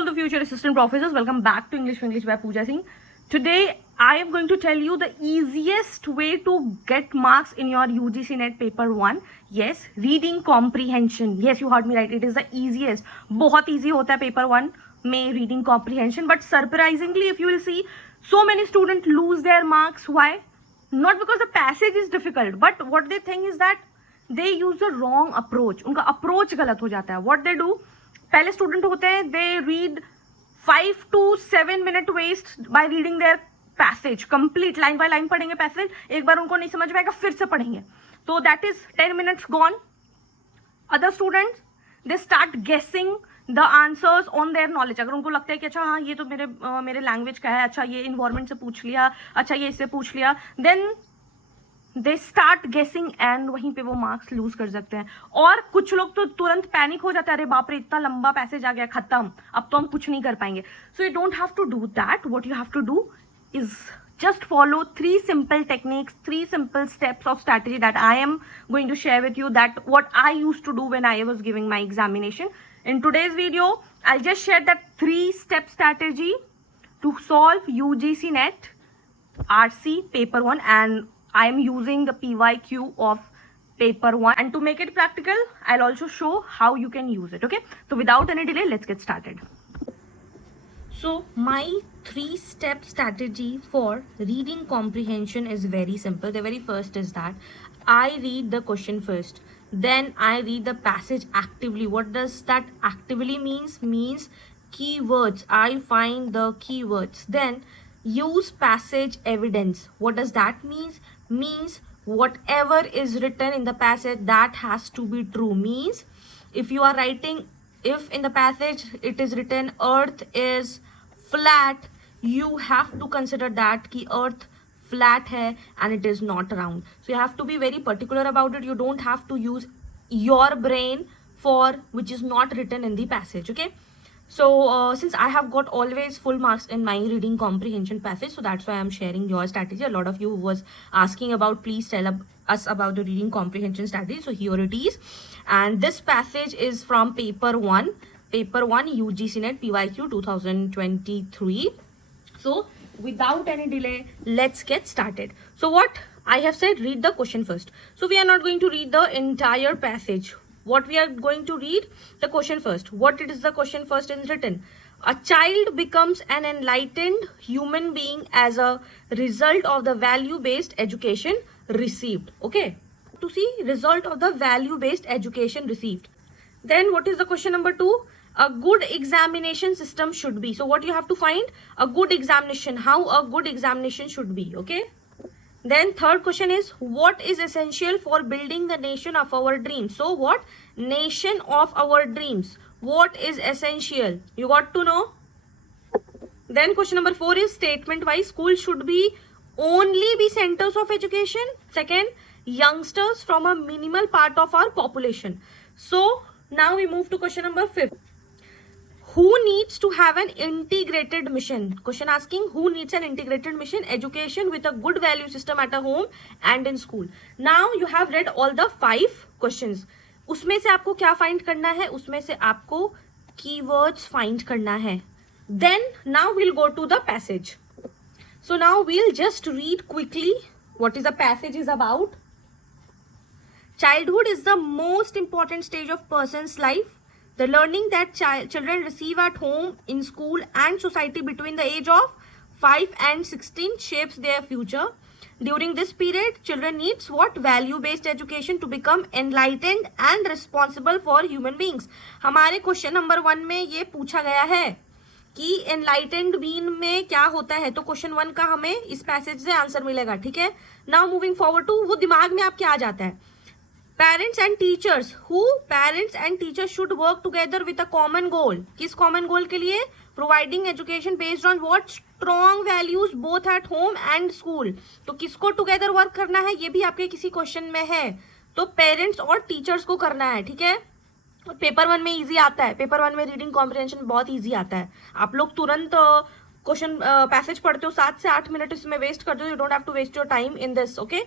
all the future assistant professors, welcome back to English by Pooja Singh. Today I am going to tell you the easiest way to get marks in your UGC NET paper 1. Yes, reading comprehension. Yes, you heard me right. It is the easiest. बहुत easy होता है paper 1 में reading comprehension. But surprisingly, if you will see, so many students lose their marks. Why? Not because the passage is difficult, but what they think is that they use the wrong approach. उनका approach गलत हो जाता है. What they do? पहले student होते हैं, they read 5 to 7 minute waste by reading their passage complete, line by line पढ़ेंगे passage. एक बार उनको नहीं समझ में आएगा, फिर से पढ़ेंगे, तो that is 10 minutes gone. Other students they start गेसिंग the answers on their knowledge. अगर उनको लगता है कि अच्छा हाँ ये तो मेरे लैंग्वेज का है, अच्छा ये इन्वायरमेंट से पूछ लिया, अच्छा ये इससे पूछ लिया, then they start guessing and वहीं पे वो मार्क्स लूज कर सकते हैं. और कुछ लोग तो तुरंत पैनिक हो जाते हैं, अरे बाप रे इतना लंबा पैसेज आ गया, खत्म, अब तो हम कुछ नहीं कर पाएंगे. So you don't have to do that. What you have to do is just follow 3 simple techniques, 3 simple steps of strategy that I am going to share with you, that what I used to do when I was giving my examination. In today's video, I'll just share that 3-step strategy to solve UGC NET RC paper 1, and I am using the PYQ of paper 1, and to make it practical, I'll also show how you can use it. Okay, so without any delay, let's get started. So my 3-step strategy for reading comprehension is very simple. The very first is that I read the question first, then I read the passage actively. What does that actively means? Means keywords. I find the keywords, then use passage evidence. What does that means? Means whatever is written in the passage, that has to be true. Means if you are writing, if in the passage it is written earth is flat, you have to consider that ki earth flat hai and it is not round. So you have to be very particular about it. You don't have to use your brain for which is not written in the passage. Okay, so since I have got always full marks in my reading comprehension passage, so that's why I'm sharing your strategy. A lot of you was asking about, please tell us about the reading comprehension strategy. So here it is, and this passage is from paper 1 UGC NET PYQ 2023. So without any delay, let's get started. So what I have said, read the question first. So we are not going to read the entire passage. What we are going to read, the question first. What it is the question first is written: a child becomes an enlightened human being as a result of the value-based education received. Okay, to see result of the value-based education received. Then what is the question number 2? A good examination system should be. So what you have to find? A good examination, how a good examination should be. Okay, then third question is, what is essential for building the nation of our dreams? So what? Nation of our dreams. What is essential? You got to know. Then question number 4 is statement wise. School should be only be centers of education. Second, youngsters from a minimal part of our population. So now we move to question number 5. Who needs to have an integrated mission? Question asking, who needs an integrated mission? Education with a good value system at a home and in school. Now you have read all the 5 questions. उसमें से आपको क्या find करना है? उसमें से आपको keywords find करना है. Then now we'll go to the passage. So now we'll just read quickly what is the passage is about. Childhood is the most important stage of person's life. The learning that children receive at home, in school and society between the age of 5 and 16 shapes their future. During this period, children needs what? Value-based education to become enlightened and responsible for human beings. हमारे question number 1 में ये पूछा गया है कि enlightened being में क्या होता है, तो क्वेश्चन 1 का हमें इस पैसेज से आंसर मिलेगा. ठीक है, नाउ मूविंग फॉरवर्ड टू, वो दिमाग में आपके आ जाता है. Parents and teachers, parents and teachers should work together with a common goal. किस common goal के लिए? Providing education based on what? Strong values both at home and school. तो किसको together work करना है, ये भी आपके किसी क्वेश्चन में है, तो पेरेंट्स और टीचर्स को करना है. ठीक है, पेपर 1 में इजी आता है. पेपर 1 में रीडिंग कॉम्प्रिहेंशन बहुत इजी आता है. आप लोग तुरंत क्वेश्चन पैसेज पढ़ते हो 7 से 8 मिनट इसमें वेस्ट करते हो. You don't have to waste your time in this. Okay.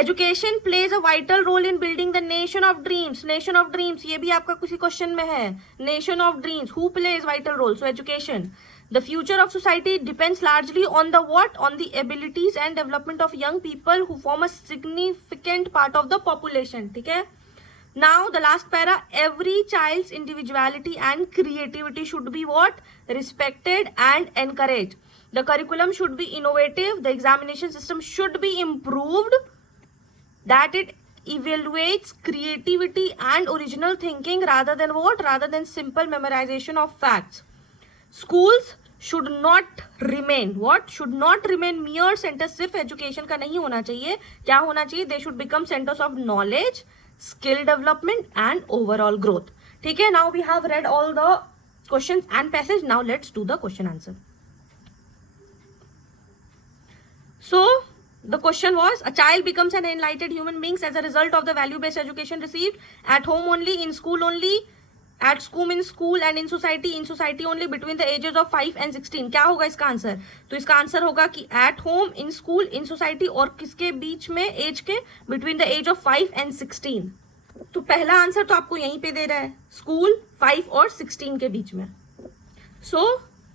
Education plays a vital role in building the nation of dreams. Nation of dreams ये भी आपका किसी क्वेश्चन में है. Nation of dreams, who plays vital role? So education. The future of society depends largely on the what? On the abilities and development of young people who form a significant part of the population. ठीक है. Now the last para, every child's individuality and creativity should be what? Respected and encouraged. The curriculum should be innovative. The examination system should be improved. That it evaluates creativity and original thinking rather than what? Rather than simple memorization of facts. Schools should not remain what? Should not remain mere centers. सिर्फ एजुकेशन का नहीं होना चाहिए. क्या होना चाहिए? They should become centers of knowledge, skill development and overall growth. ठीक है. Now we have read all the questions and passage. Now let's do the question answer. So the question was, a child becomes an enlightened human being as a result of the value based education received at home only, in school only, at school, in school and in society only, between the ages of 5 and 16. क्या होगा इसका आंसर? तो इसका आंसर होगा कि at home, in school, in society और किसके बीच में? एज के, between the age of 5 and 16. तो पहला आंसर तो आपको यहीं पे दे रहा है, स्कूल 5 और 16 के बीच में. So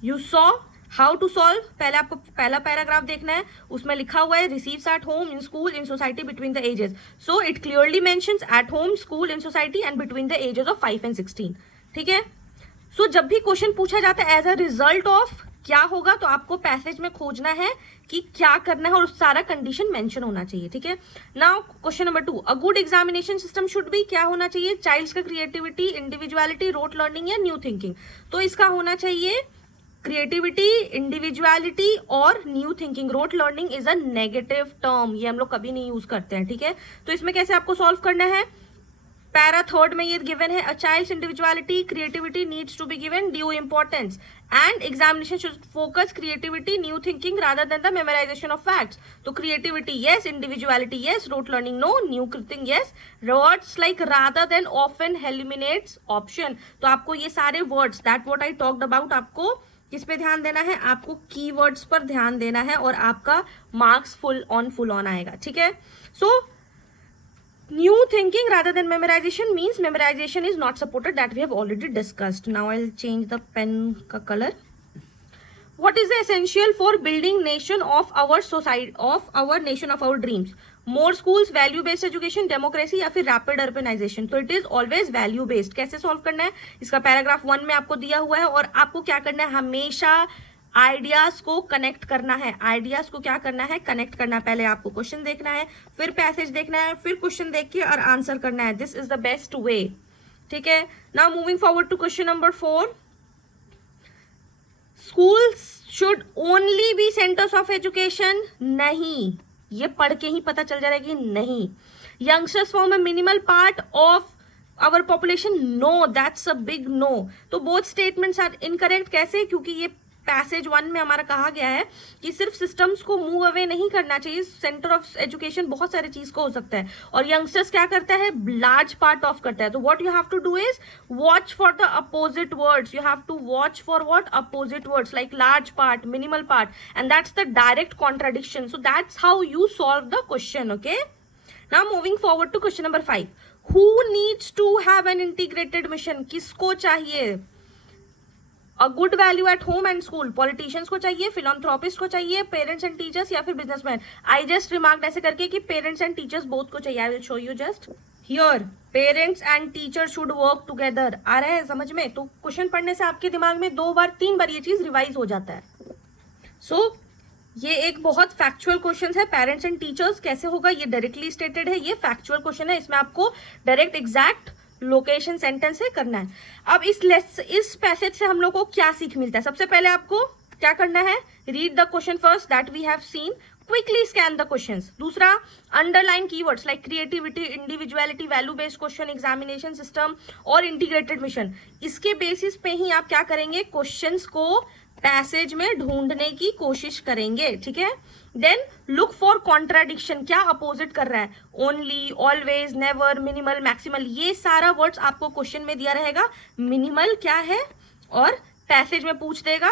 you saw how to solve. पहले आपको पहला पैराग्राफ देखना है, उसमें लिखा हुआ है receives at home, in school, in society, between the ages. So it clearly mentions at home, school, in society and between the ages of 5 and 16. ठीक है. सो जब भी क्वेश्चन पूछा जाता है एज अ रिजल्ट ऑफ क्या होगा, तो आपको पैसेज में खोजना है कि क्या करना है और सारा कंडीशन मेंशन होना चाहिए. ठीक है. Now question number 2, a good examination system should be. क्या होना चाहिए? चाइल्ड्स का क्रिएटिविटी, इंडिविजुअलिटी, रोट लर्निंग या न्यू थिंकिंग. तो इसका होना चाहिए क्रिएटिविटी, इंडिविजुअलिटी और new thinking. Rote learning is a negative term, ये हम लोग कभी नहीं यूज करते हैं. ठीक है. तो इसमें कैसे आपको सॉल्व करना है? पैरा थर्ड में ये गिवन है, a child's individuality, creativity needs to be given due importance and examination should focus creativity, new thinking rather than the memorization of facts. तो creativity yes, individuality yes, rote learning no, new thinking yes. Words like rather than often eliminates option. तो आपको ये सारे words that what I talked about, आपको किस पे ध्यान देना है? आपको कीवर्ड्स पर ध्यान देना है और आपका मार्क्स फुल ऑन आएगा. ठीक है. So new thinking rather than memorization means memorization is not supported, that we have already discussed. Now I'll change the pen ka color. What is the essential for building nation of our society, of our nation of our dreams? More schools, value based education, democracy या फिर rapid urbanization? तो it is always value based. कैसे solve करना है? इसका पैराग्राफ 1 में आपको दिया हुआ है और आपको क्या करना है? हमेशा आइडियाज को कनेक्ट करना है. आइडियाज को क्या करना है? कनेक्ट करना है. पहले आपको क्वेश्चन देखना है, फिर पैसेज देखना है, फिर क्वेश्चन देख के और आंसर करना है. This is the best way. ठीक है. Now moving forward to question number 4. Schools should only be centres of education. नहीं, ये पढ़ के ही पता चल जाएगा कि नहीं. Youngsters form a minimal part of our population. No, that's a big no. तो बोथ स्टेटमेंट्स आर इनकरेक्ट. कैसे? क्योंकि ये पैसेज 1 में हमारा कहा गया है कि सिर्फ सिस्टम्स को मूव अवे नहीं करना चाहिए. सेंटर ऑफ एजुकेशन बहुत सारी चीज को हो सकता है और यंगस्टर्स क्या करता है? लार्ज पार्ट ऑफ करता है. तो what you have to do is watch for the opposite words. You have to watch for what? Opposite words like large part, minimal part, and that's the direct contradiction. So that's how you solve the question. Okay. Now moving forward to question number 5. Who needs to have an integrated mission? किसको चाहिए? A good value at home and school. Politicians को चाहिए, फिलॉन्थ्रोपिस्ट को चाहिए, parents and teachers या फिर businessman. I just remarked ऐसे करके कि पेरेंट्स एंड टीचर्स बोथ को चाहिए. I will show you just here. Parents and teacher should work together. आ रहा है समझ में? तो क्वेश्चन पढ़ने से आपके दिमाग में 2 बार 3 बार ये चीज रिवाइज हो जाता है. सो ये एक बहुत फैक्चुअल क्वेश्चन है. पेरेंट्स एंड टीचर्स कैसे होगा? ये डायरेक्टली स्टेटेड है. ये फैक्चुअल क्वेश्चन है. इसमें आपको डायरेक्ट एग्जैक्ट लोकेशन सेंटेंस से करना है. अब इस पैसेज से हम लोग को क्या सीख मिलता है? सबसे पहले आपको क्या करना है? Read the question first that we have seen, quickly scan the questions. दूसरा, underline keywords like creativity, individuality, value based question, examination system और इंटीग्रेटेड मिशन. इसके बेसिस पे ही आप क्या करेंगे? क्वेश्चंस को पैसेज में ढूंढने की कोशिश करेंगे. ठीक है. Then look for contradiction. क्या अपोजिट कर रहा है? Only, always, never, minimal, maximal, ये सारा वर्ड्स आपको क्वेश्चन में दिया रहेगा. मिनिमल क्या है और पैसेज में पूछ देगा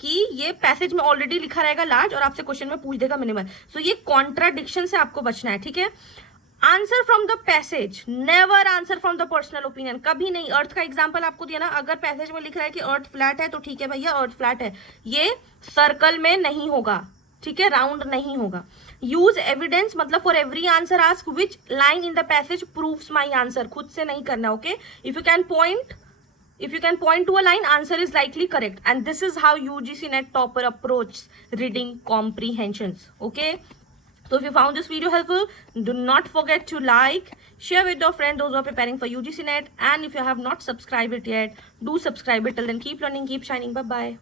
कि ये पैसेज में ऑलरेडी लिखा रहेगा लार्ज और आपसे क्वेश्चन में पूछ देगा मिनिमल. सो ये कॉन्ट्राडिक्शन से आपको बचना है, ठीक है. Answer from the passage, never answer from the personal opinion, कभी नहीं. अर्थ का एग्जांपल आपको दिया ना, अगर पैसेज में लिख रहा है कि अर्थ फ्लैट है तो ठीक है भैया अर्थ फ्लैट है, ये सर्कल में नहीं होगा, ठीक है, राउंड नहीं होगा. यूज एविडेंस मतलब for every answer ask which line in the passage proves my answer, खुद से नहीं करना. Okay, if you can point to a line, answer is likely correct. And this is how UGC NET topper approaches reading comprehensions. Okay. So if you found this video helpful, do not forget to like, share with your friends those who are preparing for UGC NET. And if you have not subscribed it yet, do subscribe it. Till then, keep learning, keep shining. Bye-bye.